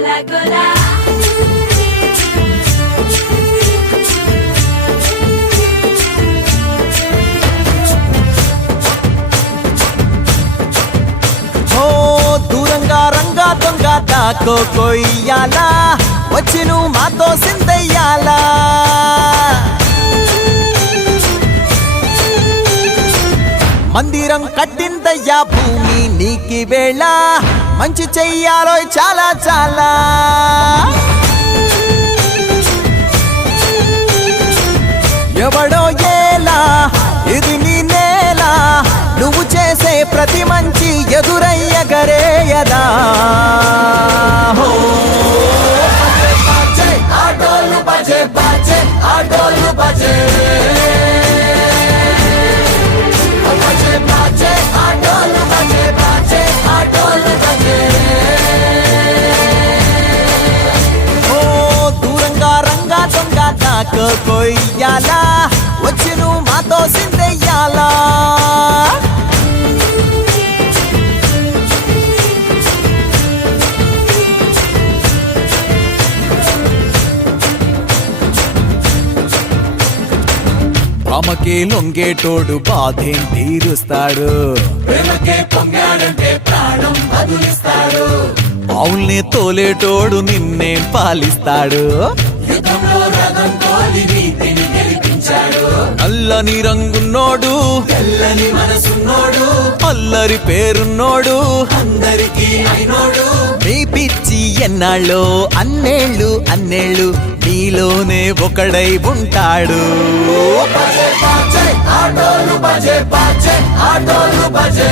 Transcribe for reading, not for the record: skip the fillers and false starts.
గోలా గోలా దూరంగా రంగా దొంగ దాకో కొయ్యాలా వచ్చి నువ్వు మాతో సిందయ్యాలా మందిరం కట్టిందయ్యా భూమి నీకి వేళ మంచి చెయ్యాలో చాలా చాలా ఎవడో ఏలా ఇది నీ నేల నువ్వు చేసే ప్రతి మంచి ఎదురయ్యగరేయదా ఆటోలు బజే బాజే ఆటోలు బజే ఆటోలు బజే బాజే ఆటోలు బజే దూరంగా రంగా దొంగ నాకు కొయ్యాలా వచ్చి నువ్వు మాతో సిందెయ్యాలా ప్రేమకే లొంగేటోడు బాధేం తీరుస్తాడు ప్రేమకే పొంగాడంటే ప్రాణం బదులిస్తాడు పావుల్ని తోలేటోడు నిన్నేం పాలిస్తాడు యుద్ధంలో రథం తోలి నీతిని గెలిపించాడు నల్లని రంగున్నోడు తెల్లని మనసున్నోడు అల్లరి పేరున్నోడు అందరికీ అయినోడు నీ పిచ్చి ఎన్నాళ్ళో అన్నేళ్ళు అన్నేళ్ళు నీలోనే ఒకడై ఉంటాడు ఆటోలు బజే బాజే ఆటోలు బజే